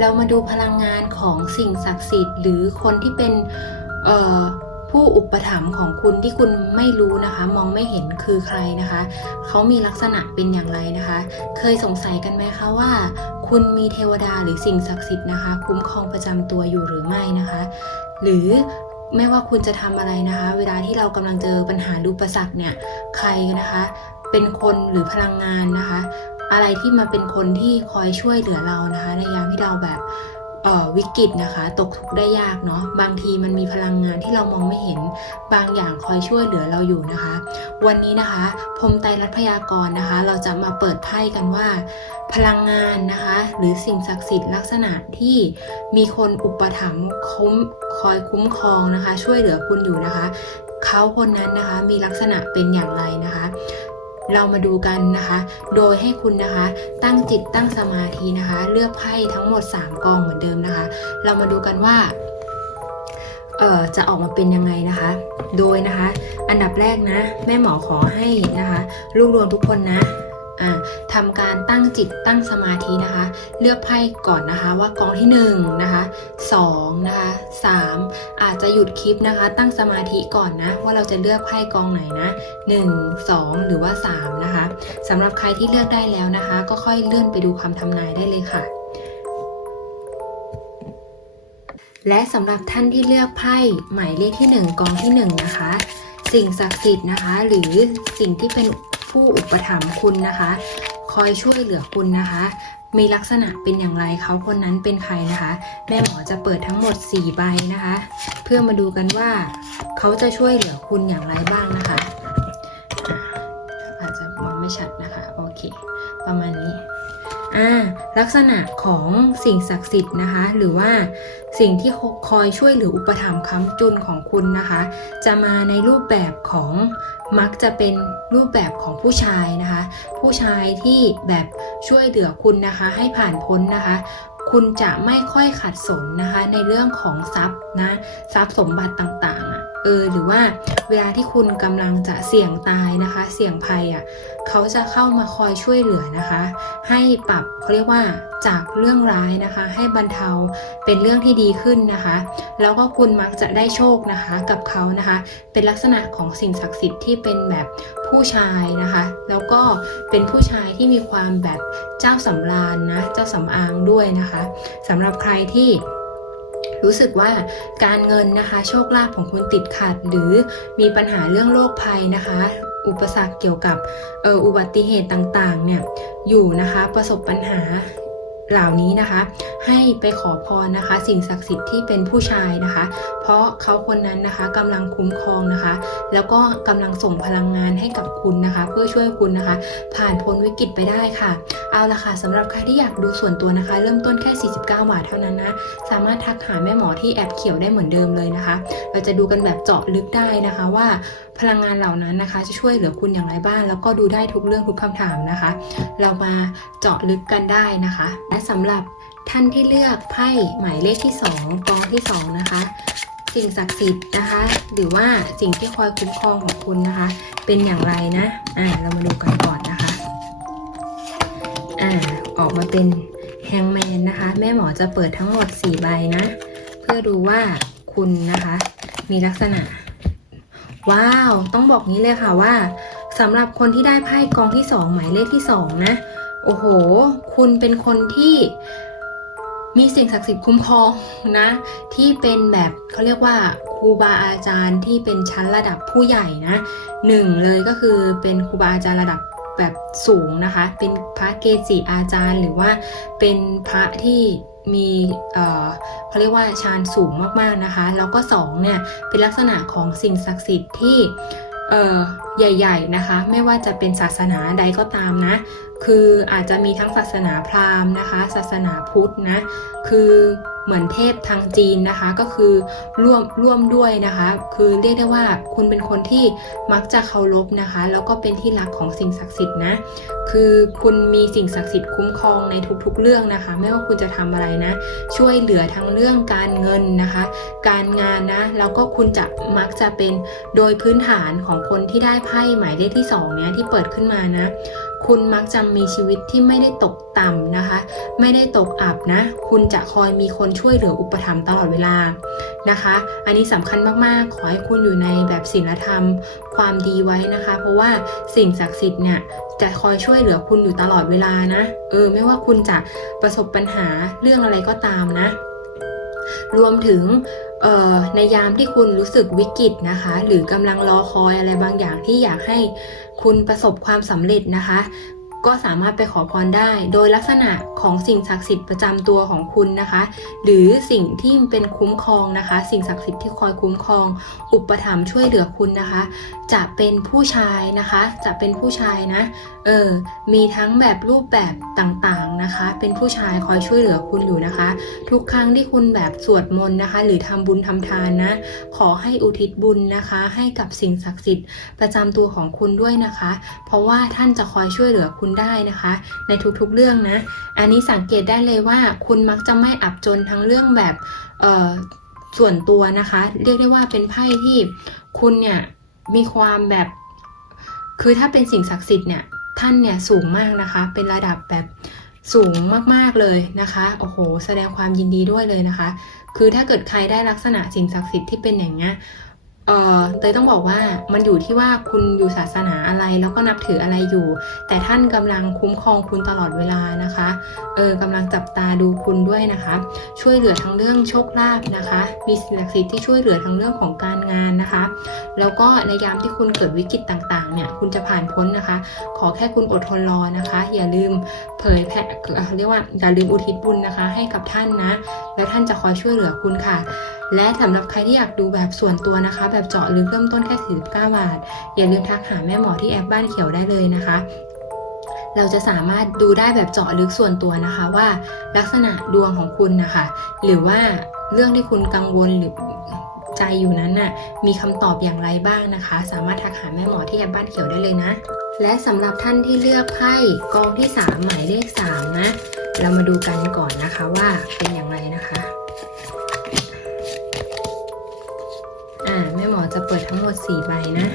เรามาดูพลังงานของสิ่งศักดิ์สิทธิ์ หรือคนที่เป็นผู้อุปถัมภ์ของคุณที่คุณไม่รู้นะคะ มองไม่เห็นคือใครนะคะ เขามีลักษณะเป็นอย่างไรนะคะ เคยสงสัยกันไหมคะว่า คุณมีเทวดาหรือสิ่งศักดิ์สิทธิ์นะคะ คุ้มครองประจำตัวอยู่หรือไม่นะคะ หรือไม่ว่าคุณจะทำอะไรนะคะ เวลาที่เรากำลังเจอปัญหาหรืออุปสรรคเนี่ยใครนะคะ เป็นคนหรือพลังงานนะคะ อะไรที่มาเป็นคนที่คอยช่วยเหลือเรานะคะ ในยามที่เราแบบวิกฤตนะคะ ตกทุกข์ได้ยากเนาะบางทีมันมีพลังงานที่เรามองไม่เห็นบางอย่างคอยช่วยเหลือเราอยู่นะคะ วันนี้นะคะพรมไตรรัตพยากรนะคะ เราจะมาเปิดไพ่กันว่า พลังงานนะคะ หรือสิ่งศักดิ์สิทธิ์ลักษณะที่มีคนอุปถัมภ์คุ้มคอยคุ้มครองนะคะ ช่วยเหลือคุณอยู่นะคะ เขาคนนั้นนะคะมีลักษณะเป็นอย่างไรนะคะ เรามาดูกันนะคะ โดยให้คุณนะคะตั้งจิตตั้งสมาธินะคะ เลือกไพ่ทั้งหมด 3กองเหมือนเดิมนะคะ เรามาดูกันว่าเอ่อจะออกมาเป็นยังไงนะคะ โดยนะคะ อันดับแรกนะ แม่หมอขอให้นะคะลูกรวมทุกคนนะอ่า ทำการตั้งจิตตั้งสมาธินะคะ เลือกไพ่ก่อนนะคะว่ากองที่1นะคะ2นะคะ3 อาจจะหยุดคลิปนะคะ ตั้งสมาธิก่อนนะ ว่าเราจะเลือกไพ่กองไหนนะ 1 2 หรือว่า 3 นะคะสำหรับใครที่เลือกได้แล้วนะคะ ก็ค่อยเลื่อนไปดูคำทำนายได้เลยค่ะและสำหรับท่านที่เลือกไพ่หมายเลขที่ 1 กองที่ 1 นะคะ สิ่งศักดิ์สิทธิ์นะคะ หรือสิ่งที่เป็นผู้อุปถัมภ์คุณนะคะ คอยช่วยเหลือคุณนะคะ มีลักษณะเป็นอย่างไรเขาคนนั้นเป็นใครนะคะ แม่หมอจะเปิดทั้งหมด 4 ใบนะคะ เพื่อมาดูกันว่า เขาจะช่วยเหลือคุณอย่างไรบ้างนะคะ อ่าลักษณะของสิ่งศักดิ์สิทธิ์นะคะ หรือว่าสิ่งที่คอยช่วยหลืออุปถัมภ์ค้ำจุนของคุณนะคะ จะมาในรูปแบบของมักจะเป็นรูปแบบของผู้ชายนะคะ ผู้ชายที่แบบช่วยเหลือคุณนะคะ ให้ผ่านพ้นนะคะคุณจะไม่ค่อยขัดสนนะคะในเรื่องของทรัพย์นะทรัพย์สมบัติต่างๆอะเออหรือว่า เวลาที่คุณกำลังจะเสี่ยงตายนะคะ เสี่ยงภัยอะเขาจะเข้ามาคอยช่วยเหลือนะคะ ให้ปรับเขาเรียกว่าจากเรื่องร้ายนะคะ ให้บรรเทาเป็นเรื่องที่ดีขึ้นนะคะ แล้วก็คุณมักจะได้โชคนะคะกับเขานะคะ เป็นลักษณะของสิ่งศักดิ์สิทธิ์ที่เป็นแบบผู้ชายนะคะ แล้วก็เป็นผู้ชายที่มีความแบบเจ้าสำราญนะเจ้าสำอางด้วยนะคะสำหรับใครที่ รู้สึกว่าการเงินนะคะ โชคลาภของคุณติดขัด หรือมีปัญหาเรื่องโรคภัยนะคะ อุปสรรคเกี่ยวกับอออุบัติเหตุต่างๆเนี่ยอยู่นะคะประสบปัญหาเหล่านี้นะคะ ให้ไปขอพรนะคะ สิ่งศักดิ์สิทธิ์ที่เป็นผู้ชายนะคะเพราะเขาคนนั้นนะคะกำลังคุ้มครองนะคะ แล้วก็กำลังส่งพลังงานให้กับคุณนะคะ เพื่อช่วยคุณนะคะ ผ่านพ้นวิกฤตไปได้ค่ะ เอาละค่ะสำหรับใครที่อยากดูส่วนตัวนะคะ เริ่มต้นแค่ 49 บาทเท่านั้นนะ สามารถทักหาแม่หมอที่แอปเขียวได้เหมือนเดิมเลยนะคะ เราจะดูกันแบบเจาะลึกได้นะคะว่าพลังงานเหล่านั้นนะคะ จะช่วยเหลือคุณอย่างไรบ้างแล้วก็ดูได้ทุกเรื่องทุกคำถามนะคะ เรามาเจาะลึกกันได้นะคะ และสำหรับท่านที่เลือกไพ่หมายเลขที่2กองที่ 2 นะคะ สิ่งศักดิ์สิทธิ์นะคะ หรือว่าสิ่งที่คอยคุ้มครองของคุณนะคะ เป็นอย่างไรนะอ่าเรามาดูกันก่อนนะคะอ่าออกมาเป็นแฮงแมนนะคะ แม่หมอจะเปิดทั้งหมด 4 ใบนะ เพื่อดูว่าคุณนะคะ มีลักษณะ ว้าว ต้องบอกนี้เลยค่ะว่าสำหรับคนที่ได้ไพ่กองที่ 2 หมายเลขที่ 2 นะ โอ้โห คุณเป็นคนที่ มีสิ่งศักดิ์สิทธิ์คุ้มครองนะที่เป็นแบบเขาเรียกว่าครูบาอาจารย์ที่เป็นชั้นระดับผู้ใหญ่นะหนึ่งเลยก็คือเป็นครูบาอาจารย์ระดับแบบสูงนะคะ เป็นพระเกจิอาจารย์ หรือว่าเป็นพระที่มีเอ่อเขาเรียกว่าฌานสูงมากๆนะคะ แล้วก็สองเนี่ยเป็นลักษณะของสิ่งศักดิ์สิทธิ์ที่ ใหญ่ๆนะคะ ไม่ว่าจะเป็นศาสนาใดก็ตามนะ คืออาจจะมีทั้งศาสนาพราหมณ์นะคะ ศาสนาพุทธนะ คือ เหมือนเทพทางจีนนะคะ ก็คือร่วมร่วมด้วยนะคะ คือเรียกได้ว่าคุณเป็นคนที่มักจะเคารพนะคะ แล้วก็เป็นที่รักของสิ่งศักดิ์สิทธิ์นะ คือคุณมีสิ่งศักดิ์สิทธิ์คุ้มครองในทุกๆ เรื่องนะคะ ไม่ว่าคุณจะทำอะไรนะ ช่วยเหลือทั้งเรื่องการเงินนะคะ การงานนะ แล้วก็คุณจะมักจะเป็นโดยพื้นฐานของคนที่ได้ไพ่หมายเลขที่สองเนี้ยที่เปิดขึ้นมานะ คุณมักจะมีชีวิตที่ไม่ได้ตกต่ำนะคะ ไม่ได้ตกอับนะ คุณจะคอยมีคนช่วยเหลืออุปถัมภ์ตลอดเวลานะคะ อันนี้สำคัญมากๆ ขอให้คุณอยู่ในแบบศีลธรรม ความดีไว้นะคะ เพราะว่าสิ่งศักดิ์สิทธิ์เนี่ยจะคอยช่วยเหลือคุณอยู่ตลอดเวลานะ เออ ไม่ว่าคุณจะประสบปัญหาเรื่องอะไรก็ตามนะ รวมถึงในยามที่คุณรู้สึกวิกฤตนะคะ หรือกำลังรอคอยอะไรบางอย่างที่อยากให้ คุณประสบความสำเร็จนะคะ ก็สามารถไปขอพรได้ โดยลักษณะของสิ่งศักดิ์สิทธิ์ประจำตัวของคุณนะคะ หรือสิ่งที่เป็นคุ้มครองนะคะ สิ่งศักดิ์สิทธิ์ที่คอยคุ้มครอง อุปถัมภ์ช่วยเหลือคุณนะคะ จะเป็นผู้ชายนะคะ จะเป็นผู้ชายนะ เออ มีทั้งแบบรูปแบบต่าง นะคะ เป็นผู้ชายคอยช่วยเหลือคุณอยู่นะคะ ทุกครั้งที่คุณแบบสวดมนต์นะคะ หรือทำบุญทำทานนะ ขอให้อุทิศบุญนะคะ ให้กับสิ่งศักดิ์สิทธิ์ประจำตัวของคุณด้วยนะคะ เพราะว่าท่านจะคอยช่วยเหลือคุณได้นะคะ ในทุกๆเรื่องนะ อันนี้สังเกตได้เลยว่าคุณมักจะไม่อับจนทั้งเรื่องแบบเอ่อส่วนตัวนะคะ เรียกได้ว่าเป็นไพ่ที่คุณเนี่ยมีความแบบ คือถ้าเป็นสิ่งศักดิ์สิทธิ์เนี่ยท่านเนี่ยสูงมากนะคะ เป็นระดับแบบ สูงมากๆเลยนะคะ โอ้โห แสดงความยินดีด้วยเลยนะคะ คือถ้าเกิดใครได้ลักษณะสิ่งศักดิ์สิทธิ์ที่เป็นอย่างเงี้ย เออเตยต้องบอกว่ามันอยู่ที่ว่าคุณอยู่ศาสนาอะไรแล้วก็นับถืออะไรอยู่ แต่ท่านกำลังคุ้มครองคุณตลอดเวลานะคะเออกำลังจับตาดูคุณด้วยนะคะ ช่วยเหลือทั้งเรื่องโชคลาภนะคะ มีสิ่งศักดิ์สิทธิ์ที่ช่วยเหลือทั้งเรื่องของการงานนะคะ แล้วก็ในยามที่คุณเกิดวิกฤตต่างๆเนี่ยคุณจะผ่านพ้นนะคะ ขอแค่คุณอดทนรอนะคะ อย่าลืมเผยแผ่เรียกว่าอย่าลืมอุทิศบุญนะคะ ให้กับท่านนะ แล้วท่านจะคอยช่วยเหลือคุณค่ะ และสำหรับใครที่อยากดูแบบส่วนตัวนะคะ แบบเจาะลึกเริ่มต้นแค่ 49 บาท อย่าลืมทักหาแม่หมอที่แอปบ้านเขียวได้เลยนะคะเราจะสามารถดูได้แบบเจาะลึกส่วนตัวนะคะว่าลักษณะดวงของคุณนะคะ หรือว่าเรื่องที่คุณกังวลหรือใจอยู่นั้นน่ะมีคำตอบอย่างไรบ้างนะคะ สามารถทักหาแม่หมอที่แอปบ้านเขียวได้เลยนะ และสำหรับท่านที่เลือกไพ่กองที่ 3 หมายเลข 3 นะ เรามาดูกันก่อนนะคะว่าเป็นอย่างไรนะคะ จะเปิดทั้งหมด4ใบนะ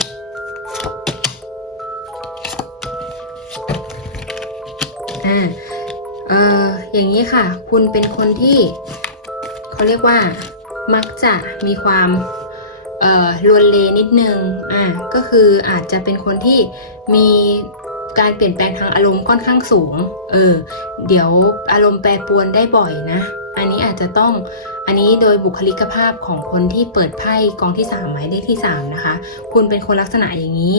อ่าเอออย่างนี้ค่ะ คุณเป็นคนที่เขาเรียกว่ามักจะมีความลวนเลนิดนึง อ่า ก็คืออาจจะเป็นคนที่มีการเปลี่ยนแปลงทางอารมณ์ค่อนข้างสูง เออ เดี๋ยวอารมณ์แปรปรวนได้บ่อยนะ นนี้อาจจะต้องอันนี้โดยบุคลิกภาพของคนที่เปิดไพ่กองที่3หมายเลขที่ 3 นะคะ คุณเป็นคนลักษณะอย่างนี้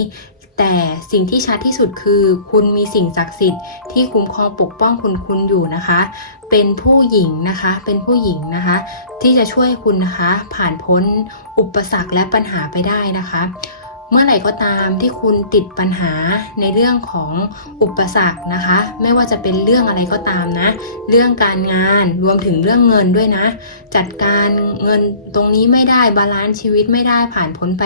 แต่สิ่งที่ชัดที่สุดคือ คุณมีสิ่งศักดิ์สิทธิ์ที่คุ้มครองปกป้องคุณคุณอยู่นะคะ เป็นผู้หญิงนะคะ เป็นผู้หญิงนะคะ ที่จะช่วยคุณนะคะ ผ่านพ้นอุปสรรคและปัญหาไปได้นะคะ เมื่อไหร่ก็ตามที่คุณติดปัญหาในเรื่องของอุปสรรคนะคะ ไม่ว่าจะเป็นเรื่องอะไรก็ตามนะ เรื่องการงานรวมถึงเรื่องเงินด้วยนะ จัดการเงินตรงนี้ไม่ได้บาลานซ์ชีวิตไม่ได้ผ่านพ้นไป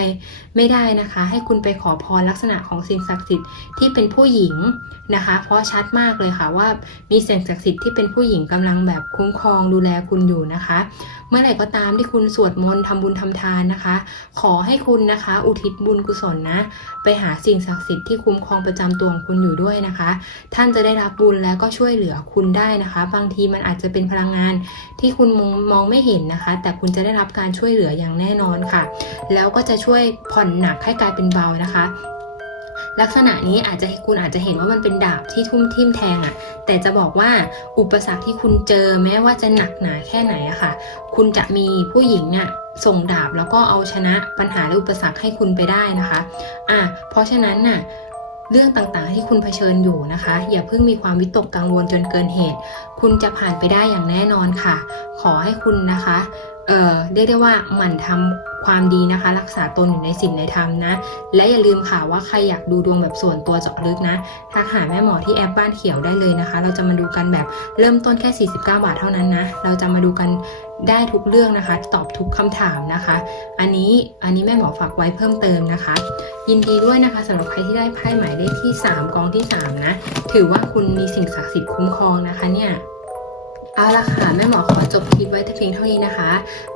ไม่ได้นะคะ ให้คุณไปขอพรลักษณะของสิ่งศักดิ์สิทธิ์ที่เป็นผู้หญิงนะคะ เพราะชัดมากเลยค่ะว่ามีสิ่งศักดิ์สิทธิ์ที่เป็นผู้หญิงกำลังแบบคุ้มครองดูแลคุณอยู่นะคะ เมื่อไหร่ก็ตามที่คุณสวดมนต์ทำบุญทำทานนะคะ ขอให้คุณนะคะ อุทิศบุญกุศลนะ ไปหาสิ่งศักดิ์สิทธิ์ที่คุ้มครองประจำตัวของคุณอยู่ด้วยนะคะ ท่านจะได้รับบุญแล้วก็ช่วยเหลือคุณได้นะคะ บางทีมันอาจจะเป็นพลังงานที่คุณมองมองไม่เห็นนะคะ แต่คุณจะได้รับการช่วยเหลืออย่างแน่นอนค่ะ แล้วก็จะช่วยผ่อนหนักให้กลายเป็นเบานะคะ ลักษณะนี้อาจจะคุณอาจจะเห็นว่ามันเป็นดาบที่ทุ่มทิ่มแทงอะ่ะ แต่จะบอกว่าอุปสรรคที่คุณเจอแม้ว่าจะหนักหนาแค่ไหนอะค่ะ คุณจะมีผู้หญิงเนี่ยส่งดาบแล้วก็เอาชนะปัญหาและอุปสรรคให้คุณไปได้นะคะ อะเพราะฉะนั้นน่ะเรื่องต่างๆที่คุณเผชิญอยู่นะคะ อย่าเพิ่งมีความวิตกกังวลจนเกินเหตุ คุณจะผ่านไปได้อย่างแน่นอนค่ะ ขอให้คุณนะคะ เอ่อเรียกได้ว่าหมั่นทำความดีนะคะ รักษาตนอยู่ในศีลในธรรมนะ และอย่าลืมค่ะว่าใครอยากดูดวงแบบส่วนตัวเจาะลึกนะทักหาแม่หมอที่แอปบ้านเขียวได้เลยนะคะ เราจะมาดูกันแบบเริ่มต้นแค่ 49 บาทเท่านั้นนะ เราจะมาดูกันได้ทุกเรื่องนะคะ ตอบทุกคำถามนะคะ อันนี้อันนี้แม่หมอฝากไว้เพิ่มเติมนะคะ ยินดีด้วยนะคะสำหรับใครที่ได้ไพ่หมายเลขที่ 3 กองที่ 3 นะ ถือว่าคุณมีสิ่งศักดิ์สิทธิ์คุ้มครองนะคะเนี่ย เอาละค่ะแม่หมอขอจบคลิปไว้แต่เพียงเท่านี้นะคะ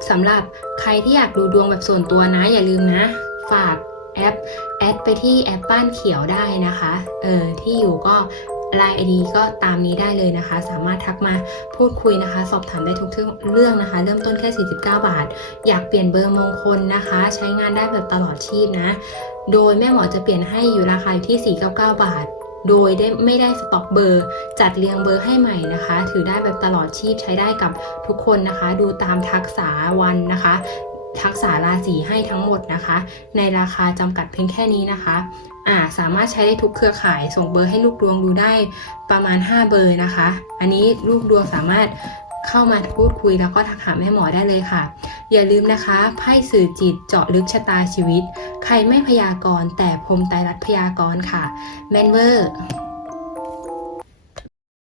สำหรับใครที่อยากดูดวงแบบส่วนตัวนะ อย่าลืมนะ ฝากแอปแอดไปที่แอปบ้านเขียวได้นะคะเออที่อยู่ก็ไลน์ไอดีก็ตามนี้ได้เลยนะคะ สามารถทักมาพูดคุยนะคะ สอบถามได้ทุกเรื่องนะคะ เริ่มต้นแค่ 49 บาท อยากเปลี่ยนเบอร์มงคลนะคะ ใช้งานได้แบบตลอดชีพนะ โดยแม่หมอจะเปลี่ยนให้อยู่ราคาอยู่ที่ 499 บาท โดยได้ไม่ได้สต็อกเบอร์จัดเรียงเบอร์ให้ใหม่นะคะ ถือได้แบบตลอดชีพใช้ได้กับทุกคนนะคะ ดูตามทักษะวันนะคะทักษะราศีให้ทั้งหมดนะคะ ในราคาจำกัดเพียงแค่นี้นะคะอ่าสามารถใช้ได้ทุกเครือข่ายส่งเบอร์ให้ลูกดวงดูได้ประมาณ 5 เบอร์นะคะ อันนี้ลูกดวงสามารถ เข้ามาพูดคุยแล้วก็ทักหาแม่หมอได้เลยค่ะ อย่าลืมนะคะไพ่สื่อจิตเจาะลึกชะตาชีวิต ใครไม่พยากรณ์แต่พรมไตรัตพยากรณ์ค่ะแมนเวอร์